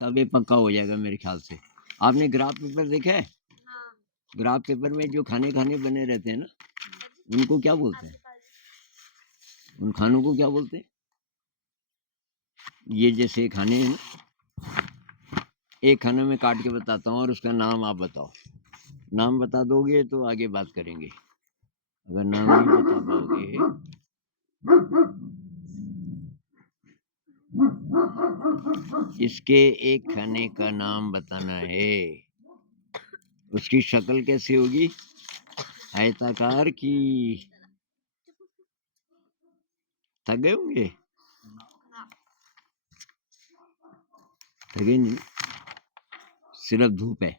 तब ये पक्का हो जाएगा मेरे ख्याल से। आपने ग्राफ पेपर देखा है? ग्राफ पेपर में जो खाने बने रहते हैं ना, उनको क्या बोलते हैं? उन खानों को क्या बोलते हैं? ये जैसे खाने हैं ना, एक खाना मैं काट के बताता हूँ और उसका नाम आप बताओ। नाम बता दोगे तो आगे बात करेंगे, अगर नाम नहीं बता पाओगे इसके एक खाने का नाम बताना है। उसकी शक्ल कैसी होगी? आयताकार की? थक गए होंगे? थके नहीं, सिर्फ धूप है,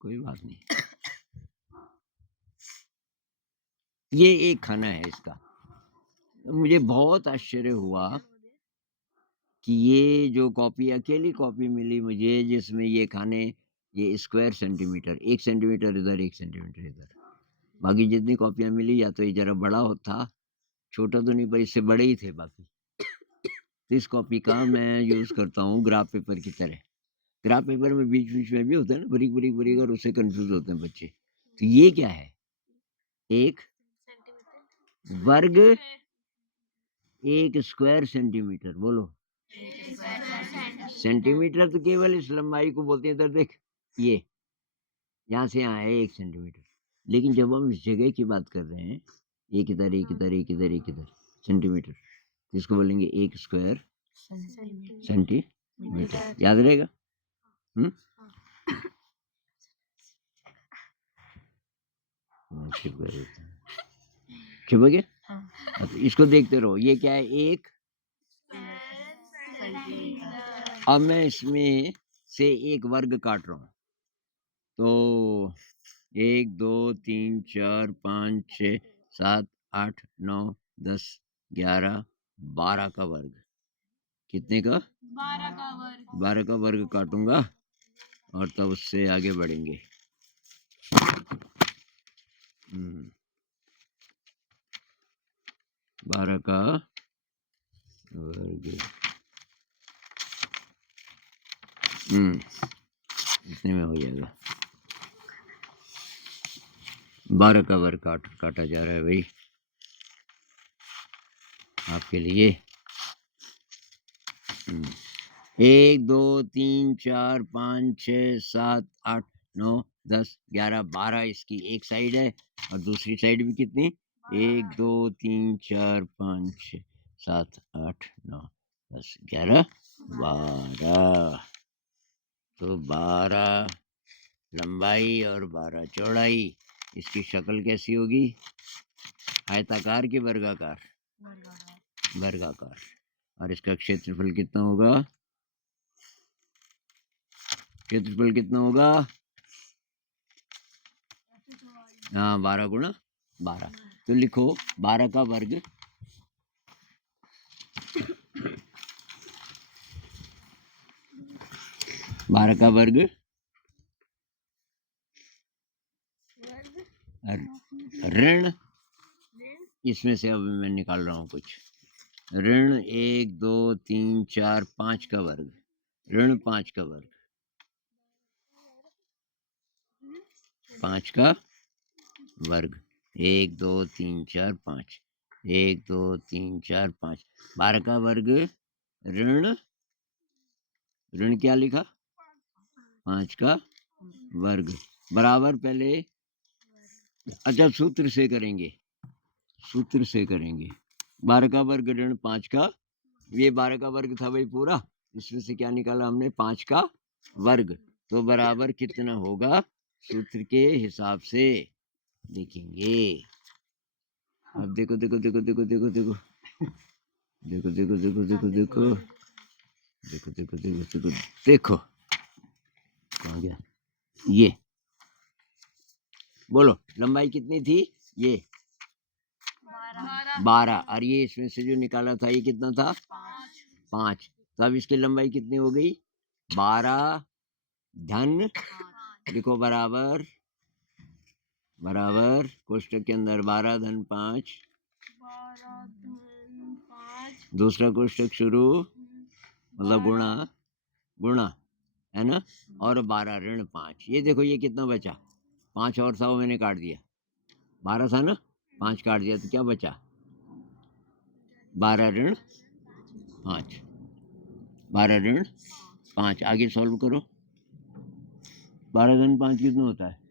कोई बात नहीं। ये एक खाना है इसका। मुझे बहुत आश्चर्य हुआ कि ये जो कॉपी, अकेली कॉपी मिली मुझे जिसमें ये खाने, ये स्क्वायर सेंटीमीटर, 1 सेंटीमीटर इधर 1 सेंटीमीटर इधर। बाकी जितनी कॉपियां मिली या तो ये जरा बड़ा होता, छोटा तो नहीं पर इससे बड़े ही थे बाकी। इस कॉपी का मैं यूज करता हूँ ग्राफ पेपर की तरह। ग्राफ पेपर में बीच बीच में भी होता है ना बरीक बरीक बरीक, और उससे कंफ्यूज होते हैं बच्चे। तो ये क्या है? एक वर्ग, एक स्क्वायर सेंटीमीटर। बोलो। सेंटीमीटर तो केवल इस लंबाई को बोलते हैं। इधर देख, ये यहाँ से यहाँ है 1 सेंटीमीटर, लेकिन जब हम इस जगह की बात कर रहे हैं, एक इधर एक इधर एक इधर एक इधर सेंटीमीटर, तो इसको बोलेंगे 1 स्क्वायर सेंटीमीटर। याद रहेगा? छिप गया? हाँ। तो इसको देखते रहो, ये क्या है? एक। अब मैं इसमें से एक वर्ग काट रहा हूँ, तो 1 2 3 4 5 6 7 8 9 10 11 12 का वर्ग। कितने का? 12 का वर्ग। 12 का वर्ग काटूंगा और तब उससे आगे बढ़ेंगे। 12 का वर्ग इतने में हो जाएगा। 12 का वर्ग काटा जा रहा है भाई आपके लिए। 1 2 3 4 5 6 7 8 9 10 11 12 इसकी एक साइड है, और दूसरी साइड भी कितनी? 1 2 3 4 5 6 7 8 9 10 11 12। तो 12 लंबाई और 12 चौड़ाई। इसकी शक्ल कैसी होगी? आयताकार की वर्गाकार? वर्गाकार। और इसका क्षेत्रफल कितना होगा? क्षेत्रफल कितना होगा? हाँ, 12 गुणा 12। तो लिखो 12 का वर्ग 12 का वर्ग ऋण, इसमें से अब मैं निकाल रहा हूँ कुछ, ऋण 1 2 3 4 5 का वर्ग, ऋण 5 का वर्ग, 5 का वर्ग, 1 2 3 4 5, 1 2 3 4 5, 12 का वर्ग ऋण, ऋण क्या लिखा? 5 का वर्ग बराबर, पहले अच्छा सूत्र से करेंगे, सूत्र से करेंगे। 12 का वर्ग ऋण 5 का, ये 12 का वर्ग था भाई पूरा, इसमें से क्या निकाला हमने? 5 का वर्ग। तो बराबर कितना होगा? सूत्र के हिसाब से देखेंगे। अब देखो देखो देखो देखो देखो देखो देखो देखो देखो देखो देखो देखो देखो देखो देखो देखो कहाँ गया ये? बोलो लंबाई कितनी थी? ये 12, और ये इसमें से जो निकाला था ये कितना था? 5। तो अब इसकी लंबाई कितनी हो गई? 12 धन, लिखो बराबर, बराबर कोष्टक के अंदर 12 धन 5, दूसरा कोष्टक शुरू, मतलब गुणा, गुणा, है ना, और 12 ऋण 5। ये देखो ये कितना बचा, 5 और 100 मैंने काट दिया, 12 था ना, 5 काट दिया तो क्या बचा, 12 ऋण 5, 12 ऋण 5। आगे सॉल्व करो, 12 ऋण 5 कितना होता है,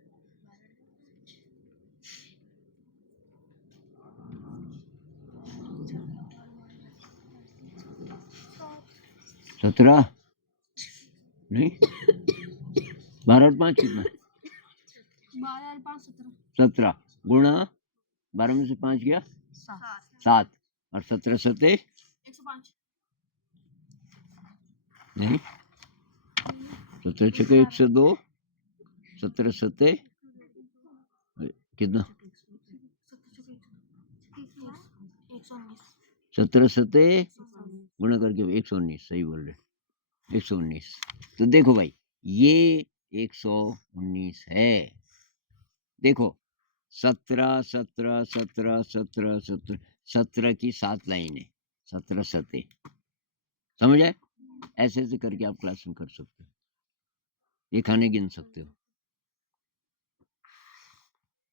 17 नहीं, 12 और 5 कितना, 17 गुणा 12 में से 5 गया 7 और 17 सते नहीं, 17 छके 102, 17 सते कितना, 17 सते गुणा करके 119, सही बोल रहे, 119। तो देखो भाई ये 119 है, देखो 17 17 17 17 17 17 की 7 लाइनें, 17 सते, समझ आए, ऐसे ऐसे करके आप क्लास में कर सकते हो, ये खाने गिन सकते हो,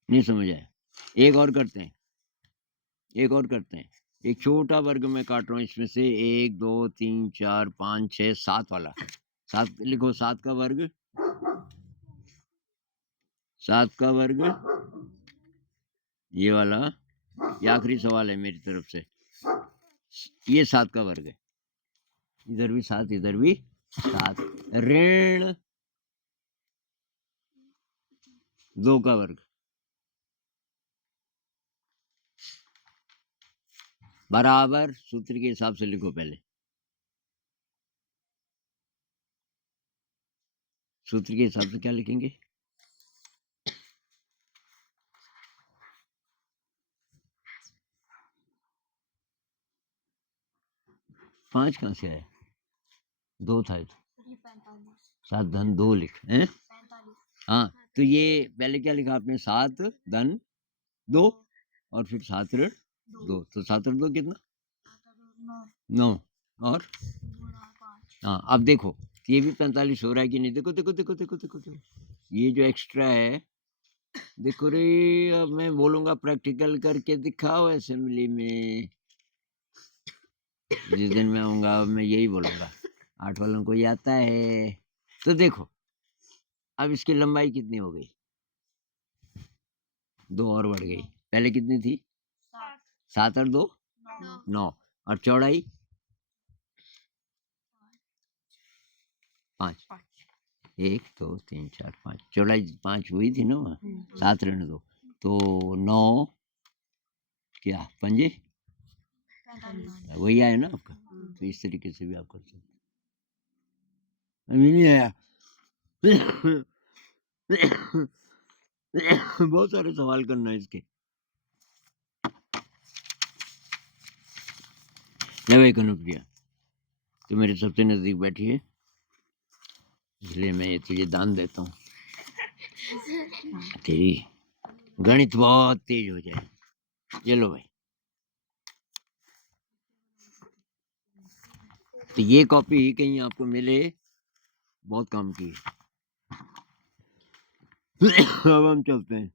नहीं समझ आया। एक और करते हैं, एक और करते हैं, एक छोटा वर्ग में काट रहा हूँ, इसमें से 1 2 3 4 5 6 7 वाला, 7 लिखो, 7 का वर्ग, 7 का वर्ग, ये वाला, ये आखिरी सवाल है मेरी तरफ से, ये 7 का वर्ग है, इधर भी 7 इधर भी 7, ऋण 2 का वर्ग बराबर, सूत्र के हिसाब से लिखो, पहले सूत्र के हिसाब से क्या लिखेंगे, 5 कहाँ से आया, 2 था, 7 धन 2 लिख हैं, हाँ, तो ये पहले क्या लिखा आपने, 7 धन 2 और फिर 7 ऋण 2, तो 7 ऋण 2 कितना, 9, और हाँ अब देखो ये भी 45 हो रहा है कि नहीं, देखो देखो देखो देखो देखो, देखो ये जो एक्स्ट्रा है, देखो रे, अब मैं बोलूंगा प्रैक्टिकल करके दिखाओ असेंबली में, जिस दिन मैं आऊंगा मैं यही बोलूंगा, 8 वालों को ये आता है। तो देखो अब इसकी लंबाई कितनी हो गई, 2 और बढ़ गई, पहले कितनी थी, 7 और 2 9, और चौड़ाई 5, 1 2 3 4 5, चौड़ाई 5 हुई थी ना वहाँ, 7 ऋण 2, तो 9 क्या पंजे, वही आया ना आपका, तो इस तरीके से भी आप कर सकते, अभी नहीं आया बहुत सारे सवाल करना है इसके, ले भाई कनुप्रिया, तो मेरे सबसे नजदीक बैठी है, इसलिए मैं ये तुझे दान देता हूँ, तेरी गणित बहुत तेज हो जाए, चलो भाई, तो ये कॉपी कहीं आपको मिले, बहुत काम की है। अब हम चलते हैं।